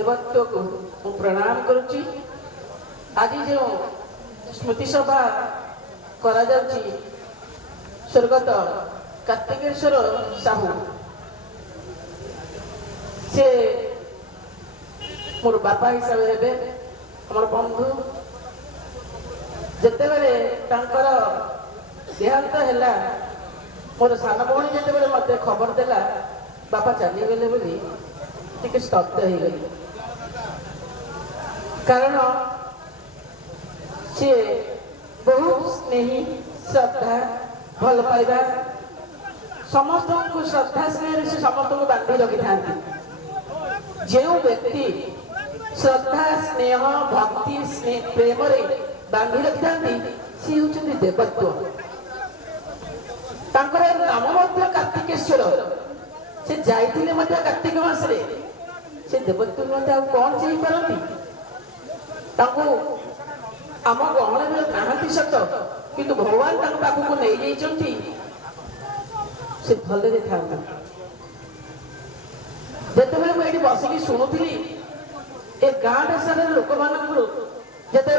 देवत्व को प्रणाम करुच्ची। आज जो स्मृति सभा करा जाउची स्वर्गत कार्तिकेश्वर साहू से मोर बापा हिसाब से हमर बंधु जिते बेले देहांत है मोर सान भौणी जिते बेले मत खबर देला बापा चलीगले बोली टिके स्तब्ध हो गई। कारण सी बहुत स्नेही श्रद्धा भल पाइबा समस्त को श्रद्धा स्नेह से समस्त को बांधी रखी था। जो व्यक्ति श्रद्धा स्नेह भक्ति स्नेह प्रेम बांधी रखी था सी हूँ देवत्व। नाम कार्तिकेश्वर से जाइए कार्तिक मास से देवत्व कौन से पारती आम गहण में नहांती सत किंतु भगवान पाखक नहीं जाइए से भले था। जिते मुझे बसिकी शुणुली ए गाँव सारे लोक मान जिते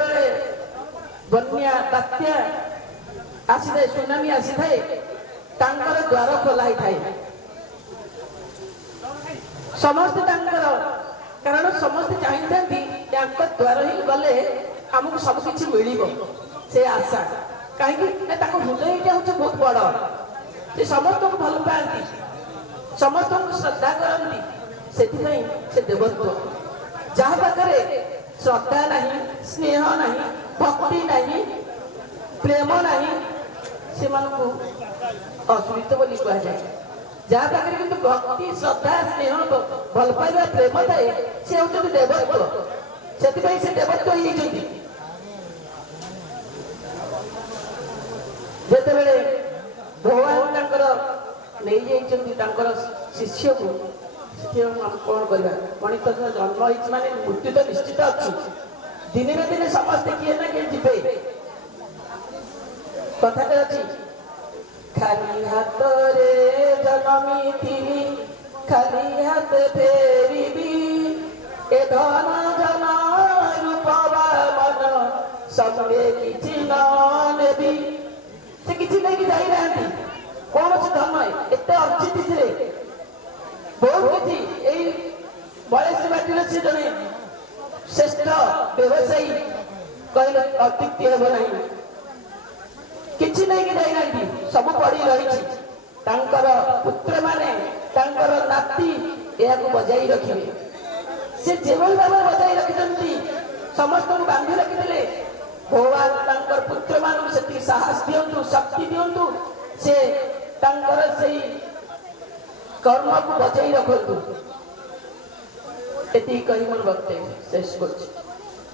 बन्या बात्या आसी थाए सुनामी आसी थाए द्वार खोलाई थाए समस्ते कारण समस्ते चाहते द्वार ही गले आमको सब किसी मिल से आशा कहीं हृदय हूँ बहुत बड़ से समस्त को भल पाती समस्त को श्रद्धा करती से देवत्व जहाँ पाखे श्रद्धा नहीं स्नेह नहीं भक्ति नहीं प्रेम नहीं से असुरित बोली कह जाए। जहाँ पाखे किंतु भक्ति श्रद्धा स्नेह भल पाइबा प्रेम थाए से हूँ देवत्व से देवत्व ही जिते बड़े भगवान नहीं शिष्य को कौन करवा मणित जन्म हो माने मृत्यु तो निश्चित अच्छी दिने ना दिने समस्ते किए ना किए जीवे कथाटे अच्छी खाली हाथ रे जनमी थी खाली हाथ फेरिबी ए धन जन रूपवा मन सबे किछि न नेबी से किछि नहीं जाई रहती कौन से धर्म एत अर्जित थे बहुत किसी बयासी बाटी से जड़े श्रेष्ठ व्यवसायी कहले अत्युक्ति हे ना किसी नहीं कि जाइना सब पड़ी रही पुत्र माने नाती यह बजाई रखिए से जो भाव बजाई रखी समस्त को बांधी रखी भगवान पुत्र मान से साहस दिंतु शक्ति दिंतु से कर्म को बचाई रखु ये कही मोर वक्तव्य शेष कर।